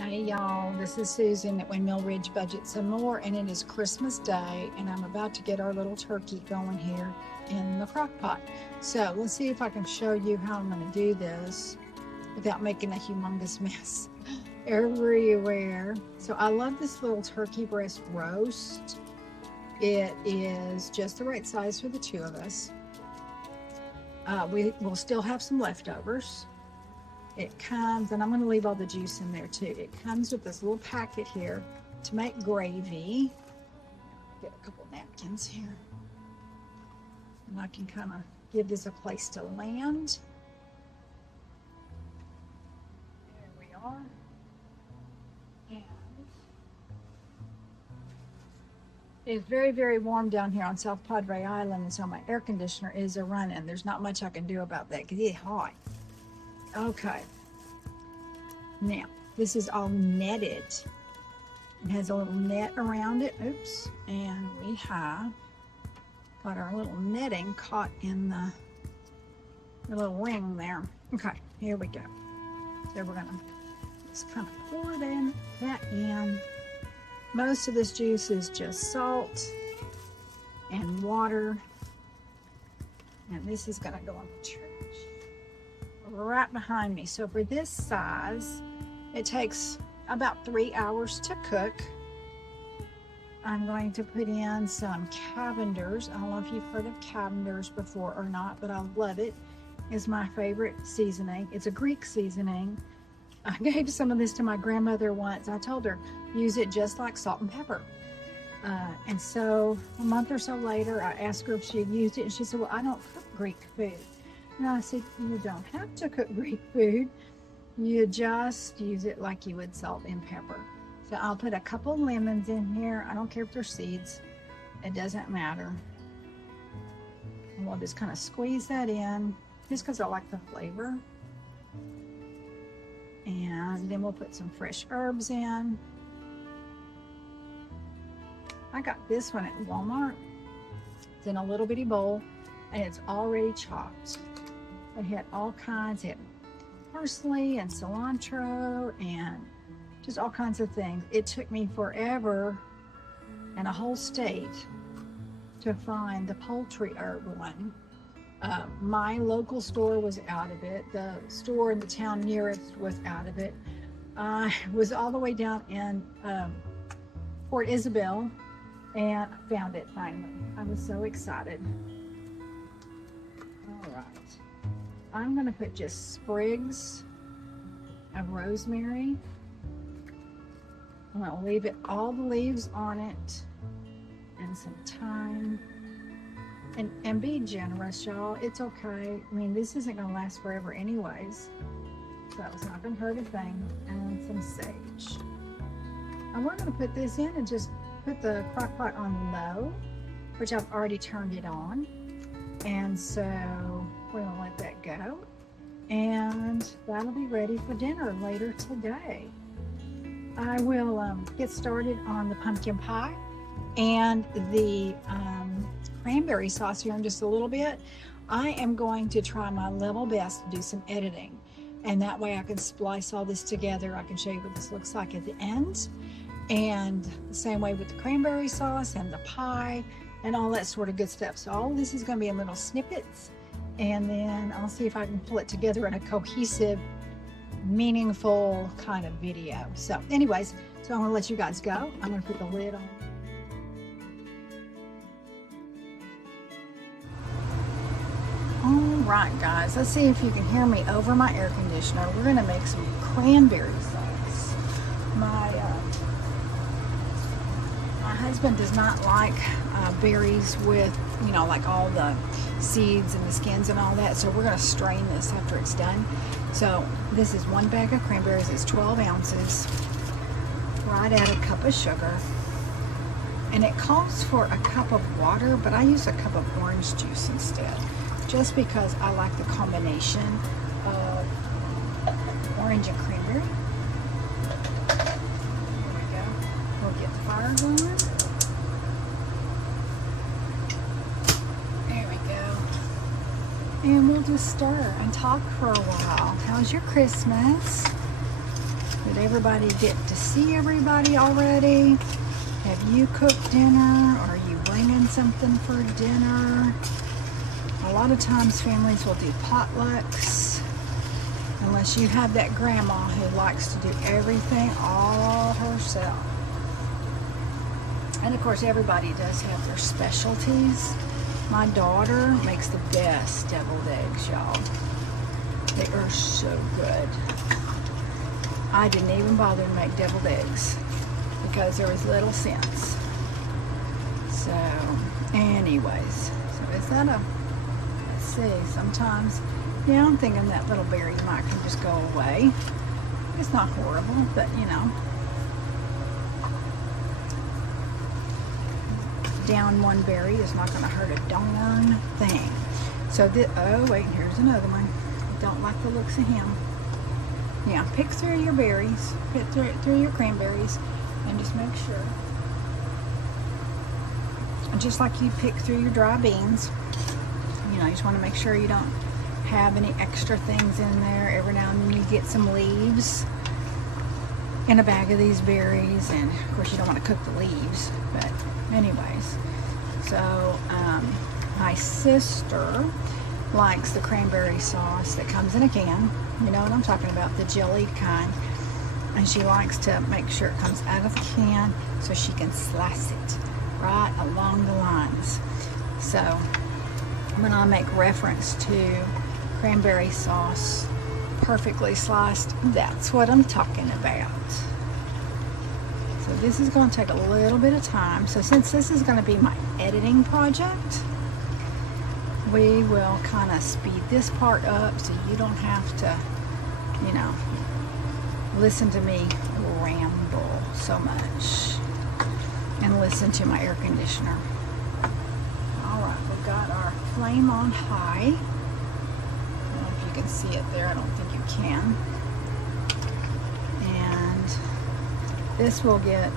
Hey y'all, this is Susan at Windmill Ridge Budget Some More, and it is Christmas Day, and I'm about to get our little turkey going here in the crock pot. So let's see if I can show you how I'm going to do this without making a humongous mess everywhere. So I love this little turkey breast roast. It is just the right size for the two of us. We will still have some leftovers. It comes, and I'm going to leave all the juice in there too. It comes with this little packet here to make gravy. Get a couple napkins here. And I can kind of give this a place to land. There we are. And it's very, very warm down here on South Padre Island, and so my air conditioner is a running. There's not much I can do about that because it's hot. Okay, now this is all netted. It has a little net around it. Oops, and we have got our little netting caught in the little ring there. Okay, here we go. So we're gonna just kind of pour that in. Most of this juice is just salt and water, and this is gonna go in the trash right behind me. So for this size, it takes about 3 hours to cook. I'm going to put in some Cavenders. I don't know if you've heard of Cavenders before or not, but I love it. It's my favorite seasoning. It's a Greek seasoning. I gave some of this to my grandmother once. I told her, use it just like salt and pepper. And so a month or so later, I asked her if she had used it, and she said, well, I don't cook Greek food. And I said, you don't have to cook Greek food. You just use it like you would salt and pepper. So I'll put a couple lemons in here. I don't care if they're seeds. It doesn't matter. And we'll just kind of squeeze that in, just because I like the flavor. And then we'll put some fresh herbs in. I got this one at Walmart. It's in a little bitty bowl, and it's already chopped. It had all kinds. It had parsley and cilantro and just all kinds of things. It took me forever and a whole state to find the poultry herb one. My local store was out of it. The store in the town nearest was out of it. I was all the way down in Port Isabel, and I found it finally. I was so excited. All right. I'm going to put just sprigs of rosemary. I'm going to leave it, all the leaves on it, and some thyme. And be generous, y'all. It's okay. I mean, this isn't going to last forever anyways, so it's not going to hurt a thing. And some sage. And we're going to put this in and just put the crock pot on low, which I've already turned it on. And so we're going to let that go, and that'll be ready for dinner later today. I will get started on the pumpkin pie and the cranberry sauce here in just a little bit. I am going to try my level best to do some editing, and that way I can splice all this together. I can show you what this looks like at the end, and the same way with the cranberry sauce and the pie and all that sort of good stuff. So all of this is going to be in little snippets, and then I'll see if I can pull it together in a cohesive, meaningful kind of video. So anyways, so I'm going to let you guys go. I'm going to put the lid on. All right, guys, let's see if you can hear me over my air conditioner. We're going to make some cranberry sauce. My husband does not like berries with, you know, like all the seeds and the skins and all that. So we're going to strain this after it's done. So this is 1 bag of cranberries. It's 12 ounces. Right at a cup of sugar. And it calls for a cup of water, but I use a cup of orange juice instead, just because I like the combination of orange and cranberry. There we go. We'll get the fire going. There we go. And we'll just stir and talk for a while. How's your Christmas? Did everybody get to see everybody already? Have you cooked dinner? Are you bringing something for dinner? A lot of times families will do potlucks, unless you have that grandma who likes to do everything all herself. And of course, everybody does have their specialties. My daughter makes the best deviled eggs, y'all. They are so good. I didn't even bother to make deviled eggs because there was little sense. So, anyways, so is that a, let's see, sometimes, yeah, I'm thinking that little berry might can just go away. It's not horrible, but you know. Down one berry is not going to hurt a darn thing. So this, oh wait, here's another one. Don't like the looks of him. Yeah, pick through your berries, pick through your cranberries, and just make sure. And just like you pick through your dry beans, you know, you just want to make sure you don't have any extra things in there. Every now and then you get some leaves in a bag of these berries, and of course you don't want to cook the leaves, but anyways. So my sister likes the cranberry sauce that comes in a can. You know what I'm talking about, the jellied kind. And she likes to make sure it comes out of the can so she can slice it right along the lines. So when I make reference to cranberry sauce perfectly sliced, that's what I'm talking about. So this is going to take a little bit of time. So since this is going to be my editing project, we will kind of speed this part up so you don't have to, you know, listen to me ramble so much and listen to my air conditioner. All right, we've got our flame on high. I don't know if you can see it there. I don't think you can. And this will get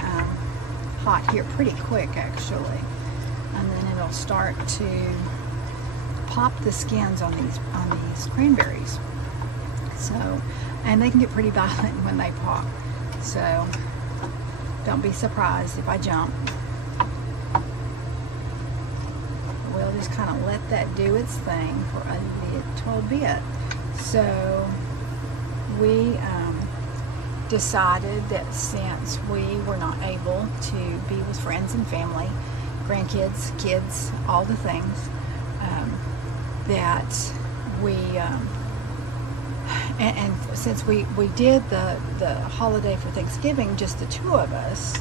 hot here pretty quick, actually. And then it'll start to pop the skins on these cranberries. So, and they can get pretty violent when they pop. So, don't be surprised if I jump. We'll just kind of let that do its thing for a little bit. So, we decided that since we were not able to be with friends and family, grandkids, kids, all the things, that we and since we did the holiday for Thanksgiving, just the two of us,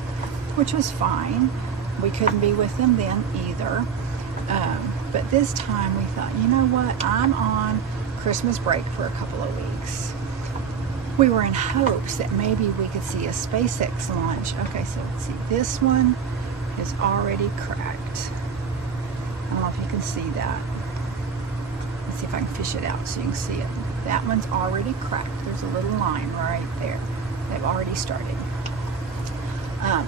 which was fine. We couldn't be with them then either. But this time we thought, you know what, I'm on Christmas break for a couple of weeks. We were in hopes that maybe we could see a SpaceX launch. Okay, so let's see, this one is already cracked. I don't know if you can see that. Let's see if I can fish it out so you can see it. That one's already cracked. There's a little line right there. They've already started.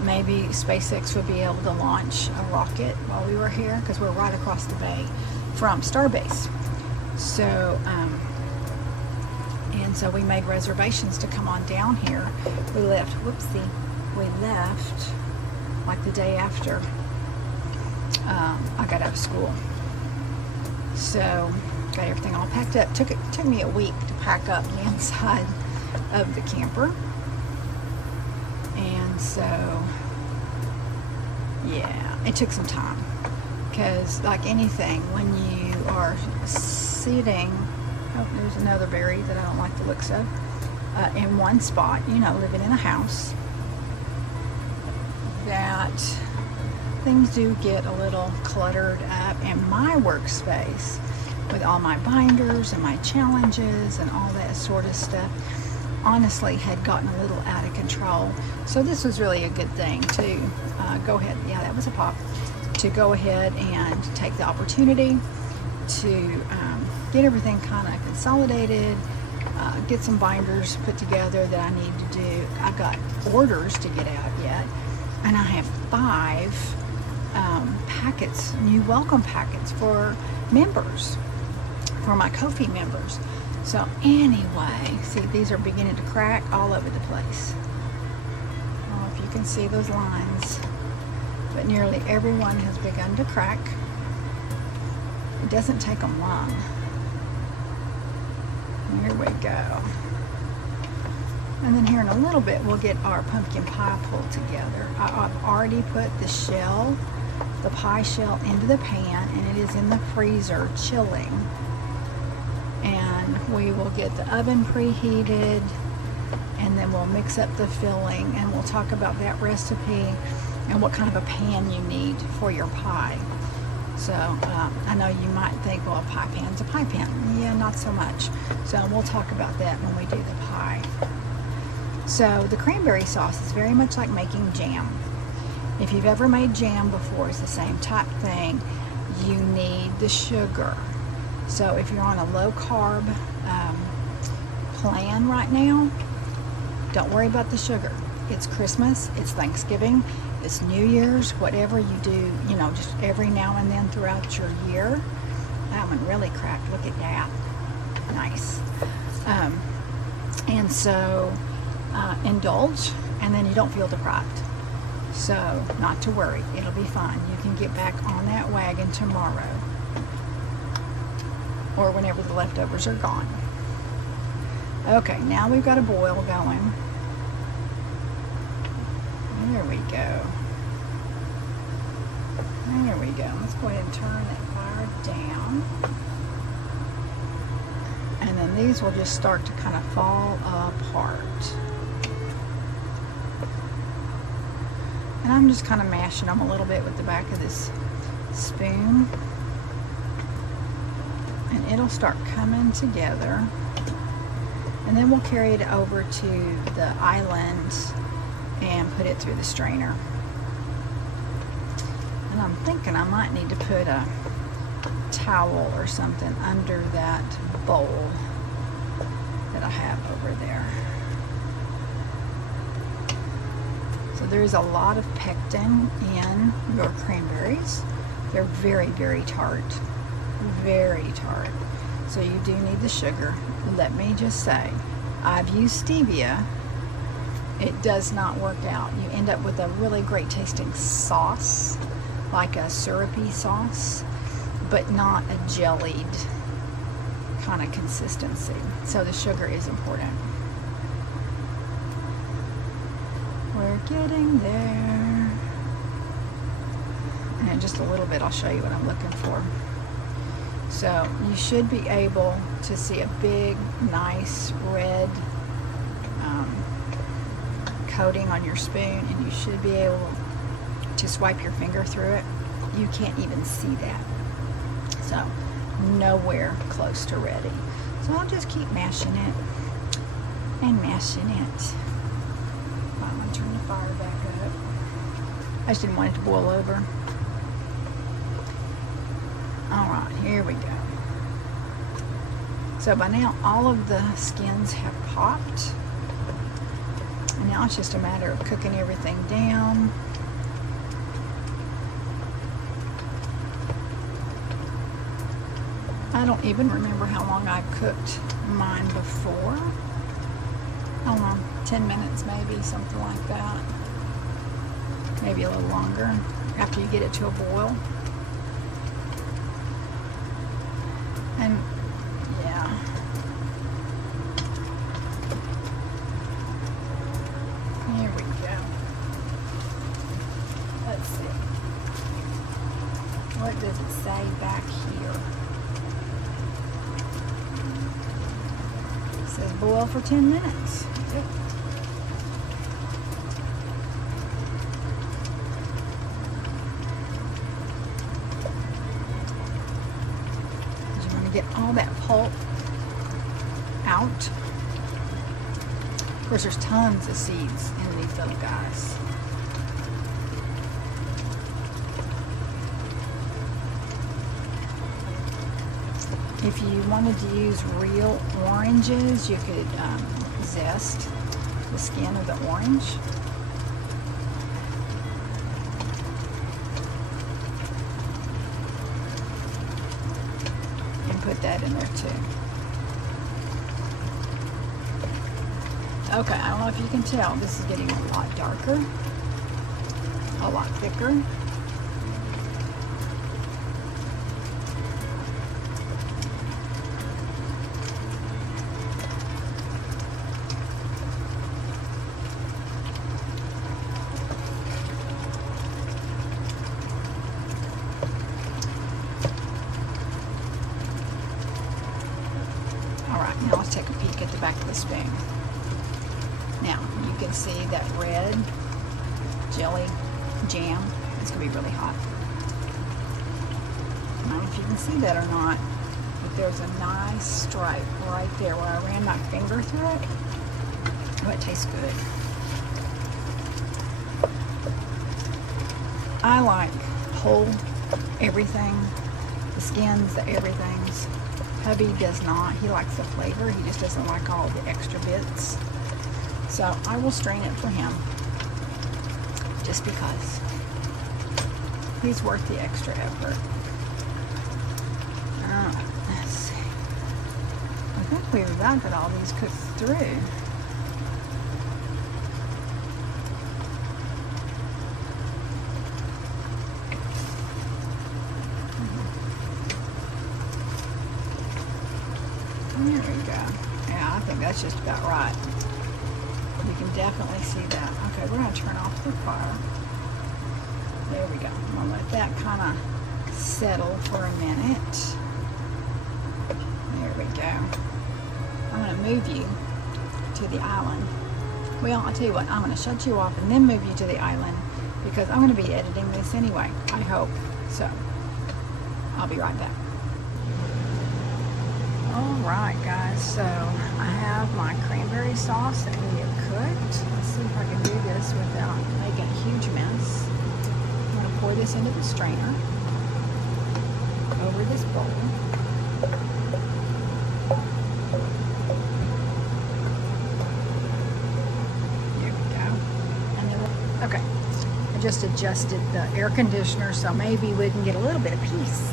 Maybe SpaceX would be able to launch a rocket while we were here, because we're right across the bay from Starbase. So, and so we made reservations to come on down here. We left, whoopsie, we left like the day after I got out of school. So, got everything all packed up. Took me a week to pack up the inside of the camper. And so, yeah, it took some time. Because like anything, when you are sitting, oh, there's another berry that I don't like the looks of, in one spot, you know, living in a house, that things do get a little cluttered up in my workspace with all my binders and my challenges and all that sort of stuff. Honestly, had gotten a little out of control. So this was really a good thing to go ahead, yeah, that was a pop, to go ahead and take the opportunity to get everything kind of consolidated, get some binders put together that I need to do. I've got orders to get out yet, and I have 5 packets, new welcome packets for members for my Ko-fi members. So anyway, see, these are beginning to crack all over the place. I don't know if you can see those lines, but nearly everyone has begun to crack. It doesn't take them long. Here we go. And then here in a little bit, we'll get our pumpkin pie pulled together. I've already put the shell, the pie shell, into the pan, and it is in the freezer chilling. And we will get the oven preheated, and then we'll mix up the filling, and we'll talk about that recipe and what kind of a pan you need for your pie. So I know you might think, well, a pie pan's a pie pan. Yeah, not so much. So we'll talk about that when we do the pie. So the cranberry sauce is very much like making jam. If you've ever made jam before, it's the same type thing. You need the sugar. So if you're on a low carb plan right now, don't worry about the sugar. It's Christmas, it's Thanksgiving, it's New Year's, whatever you do, you know, just every now and then throughout your year. That one really cracked. Look at that. Nice. And so indulge, and then you don't feel deprived. So not to worry, it'll be fine. You can get back on that wagon tomorrow, or whenever the leftovers are gone. Okay, now we've got a boil going. There we go. There we go. Let's go ahead and turn that fire down. And then these will just start to kind of fall apart. And I'm just kind of mashing them a little bit with the back of this spoon. And it'll start coming together. And then we'll carry it over to the island and put it through the strainer. And I'm thinking I might need to put a towel or something under that bowl that I have over there. So there's a lot of pectin in your cranberries. They're very, very tart. Very tart. So you do need the sugar. Let me just say, I've used stevia. It does not work out. You end up with a really great tasting sauce, like a syrupy sauce, but not a jellied kind of consistency. So the sugar is important. We're getting there. And in just a little bit, I'll show you what I'm looking for. So you should be able to see a big, nice red coating on your spoon, and you should be able to swipe your finger through it. You can't even see that. So nowhere close to ready. So I'll just keep mashing it and mashing it. I'm going to turn the fire back up. I just didn't want it to boil over. Alright, here we go. So by now all of the skins have popped. And now it's just a matter of cooking everything down. I don't even remember how long I've cooked mine before. I don't know, 10 minutes maybe, something like that. Maybe a little longer after you get it to a boil. And yeah. Here we go. Let's see. What does it say back here? It says boil for 10 minutes. Yep. You want to get all that pulp out. Of course, there's tons of seeds in these little guys. If you wanted to use real oranges, you could zest the skin of the orange. And put that in there too. Okay, I don't know if you can tell, this is getting a lot darker, a lot thicker. All right, now let's take a peek at the back of the spoon. Now, you can see that red jelly jam. It's going to be really hot. I don't know if you can see that or not, but there's a nice stripe right there where I ran my finger through it. Oh, it tastes good. I like whole everything, the skins, the everythings. Hubby does not. He likes the flavor. He just doesn't like all the extra bits. So I will strain it for him, just because he's worth the extra effort. Let's see. I think we've about got all these cooked through. There we go. Yeah, I think that's just about right. You can definitely see that. Okay, we're going to turn off the fire. There we go. I'm going to let that kind of settle for a minute. There we go. I'm going to move you to the island. Well, I'll tell you what, I'm going to shut you off and then move you to the island because I'm going to be editing this anyway, I hope. So, I'll be right back. Alright guys, so I have my cranberry sauce that we have cooked. Let's see if I can do this without making a huge mess. I'm going to pour this into the strainer over this bowl. There we go. And then okay, I just adjusted the air conditioner so maybe we can get a little bit of peace.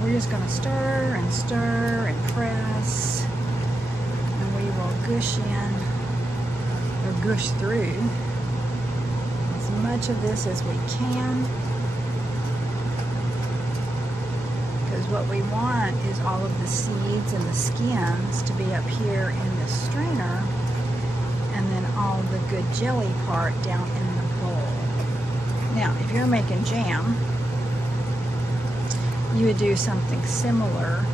We're just going to stir and press, and we will gush in or gush through as much of this as we can, because what we want is all of the seeds and the skins to be up here in the strainer, and then all the good jelly part down in the bowl. Now, if you're making jam, you would do something similar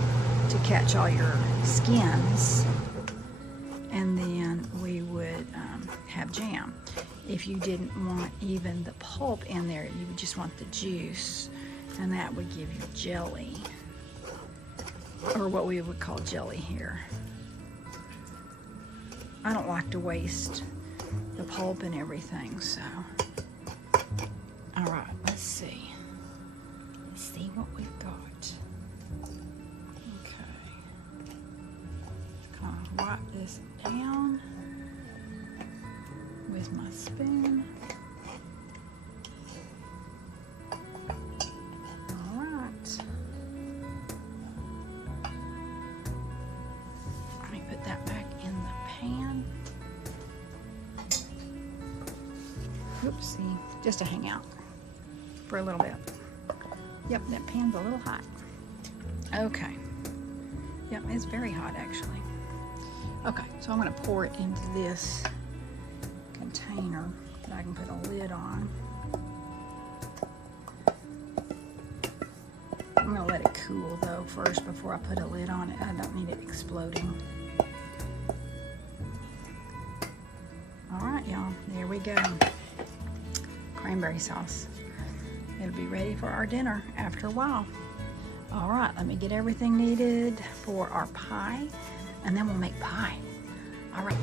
to catch all your skins, and then we would have jam. If you didn't want even the pulp in there, you would just want the juice, and that would give you jelly, or what we would call jelly here. I don't like to waste the pulp and everything, so. All right, let's see. See what we've got. Okay. Just kind of wipe this down with my spoon. All right. Let me put that back in the pan. Oopsie. Just to hang out for a little bit. Yep, that pan's a little hot. Okay. Yep, it's very hot actually. Okay, so I'm going to pour it into this container that I can put a lid on. I'm going to let it cool though first before I put a lid on it. I don't need it exploding. Alright y'all, there we go. Cranberry sauce. It'll be ready for our dinner after a while. All right, let me get everything needed for our pie, and then we'll make pie. All right.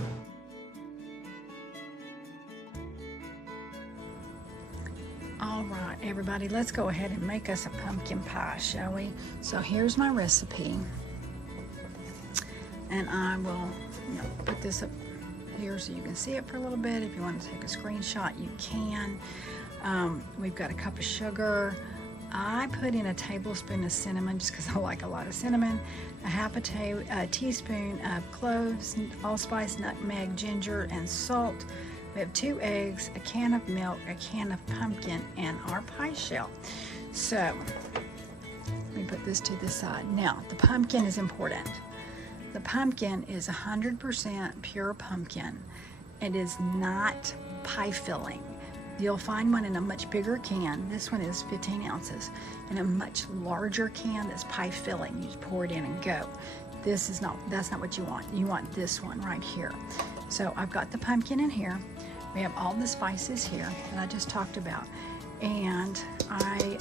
All right, everybody, let's go ahead and make us a pumpkin pie, shall we? So here's my recipe, and I will, put this up here so you can see it for a little bit. If you want to take a screenshot, you can. We've got a cup of sugar, I put in a tablespoon of cinnamon just because I like a lot of cinnamon, a half a teaspoon of cloves, allspice, nutmeg, ginger, and salt. We have 2 eggs, a can of milk, a can of pumpkin, and our pie shell. So let me put this to the side. Now, the pumpkin is important. The pumpkin is 100% pure pumpkin. It is not pie filling. You'll find one in a much bigger can. This one is 15 ounces. In a much larger can that's pie filling. You just pour it in and go. That's not what you want. You want this one right here. So I've got the pumpkin in here. We have all the spices here that I just talked about. And I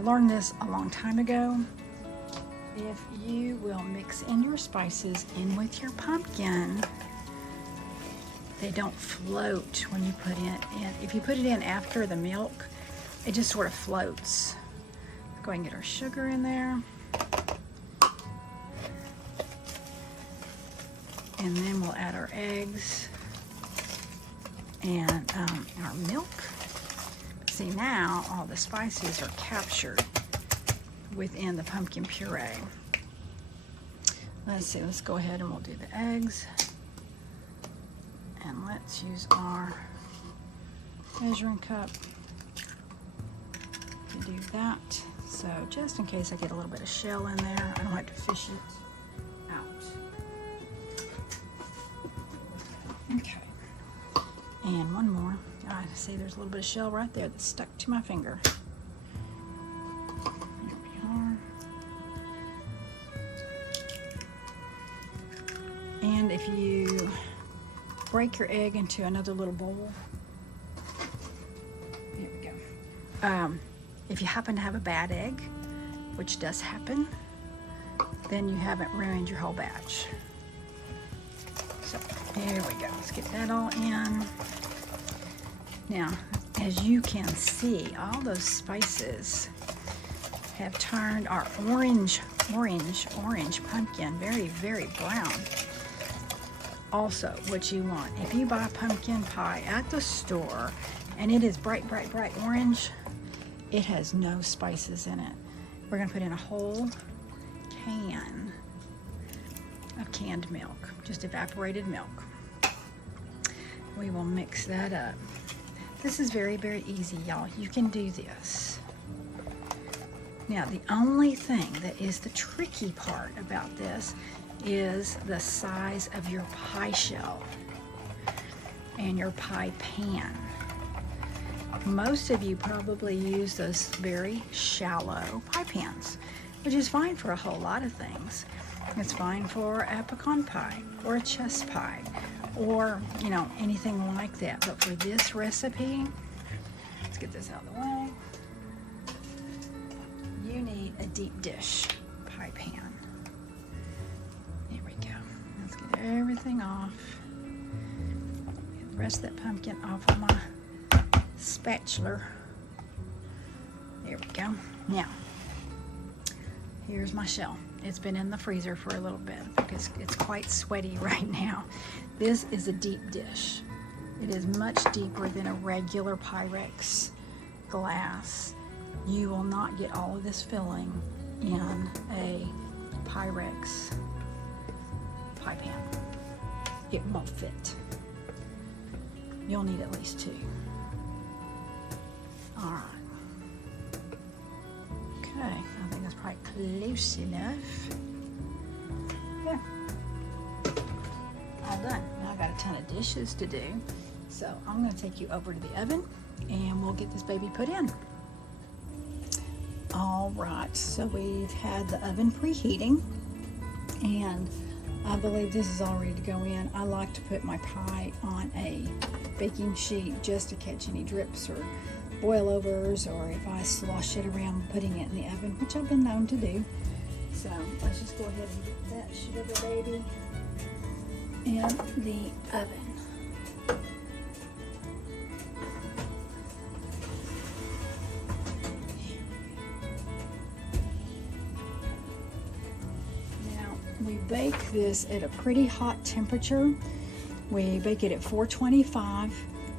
learned this a long time ago. If you will mix in your spices in with your pumpkin, they don't float when you put it in. If you put it in after the milk, it just sort of floats. Let's go ahead and get our sugar in there. And then we'll add our eggs and our milk. See, now all the spices are captured within the pumpkin puree. Let's see, let's go ahead and we'll do the eggs. And let's use our measuring cup to do that. So just in case I get a little bit of shell in there, I don't have to fish it out. Okay. And one more. I see there's a little bit of shell right there that's stuck to my finger. Here we are. And if you break your egg into another little bowl, there we go. If you happen to have a bad egg, which does happen, then you haven't ruined your whole batch. So here we go. Let's get that all in. Now, as you can see, all those spices have turned our orange pumpkin very, very brown. Also, what you want, if you buy pumpkin pie at the store and it is bright, bright, bright orange, it has no spices in it. We're going to put in a whole can of canned milk, just evaporated milk. We will mix that up. This is very, very easy, y'all. You can do this. Now, the only thing that is the tricky part about this is the size of your pie shell and your pie pan. Most of you probably use those very shallow pie pans, which is fine for a whole lot of things. It's fine for a pecan pie or a chess pie or, you know, anything like that. But for this recipe, let's get this out of the way. You need a deep dish pie pan. There we go. Let's get everything off. Get the rest of that pumpkin off of my spatula. There we go. Now, here's my shell. It's been in the freezer for a little bit because it's quite sweaty right now. This is a deep dish. It is much deeper than a regular Pyrex glass. You will not get all of this filling in a Pyrex pie pan. It won't fit. You'll need at least 2. All right. Okay, I think that's probably close enough. Yeah. All done. Now I've got a ton of dishes to do. So I'm going to take you over to the oven and we'll get this baby put in. All right, so we've had the oven preheating and I believe this is all ready to go in. I like to put my pie on a baking sheet just to catch any drips or boilovers, or if I slosh it around putting it in the oven, which I've been known to do. So let's just go ahead and get that sugar baby in the oven. Now we bake this at a pretty hot temperature. We bake it at 425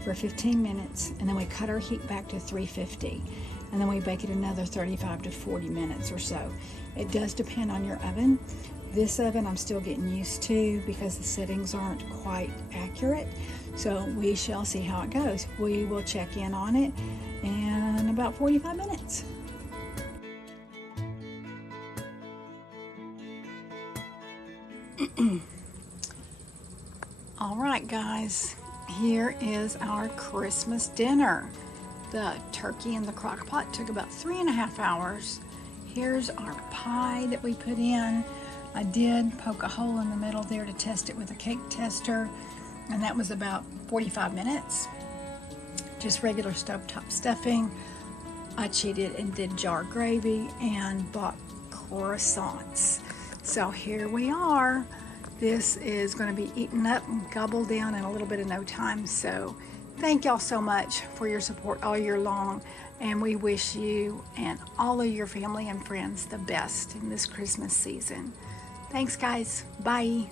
for 15 minutes, and then we cut our heat back to 350. and then we bake it another 35 to 40 minutes or so. It does depend on your oven. This oven I'm still getting used to because the settings aren't quite accurate. So we shall see how it goes. We will check in on it in about 45 minutes. All right, guys, here is our Christmas dinner. The turkey in the crock pot took about 3.5 hours. Here's our pie that we put in. I did poke a hole in the middle there to test it with a cake tester, and that was about 45 minutes. Just regular stovetop stuffing. I cheated and did jar gravy and bought croissants. So here we are. This is going to be eaten up and gobbled down in a little bit of no time. So thank y'all so much for your support all year long. And we wish you and all of your family and friends the best in this Christmas season. Thanks, guys. Bye.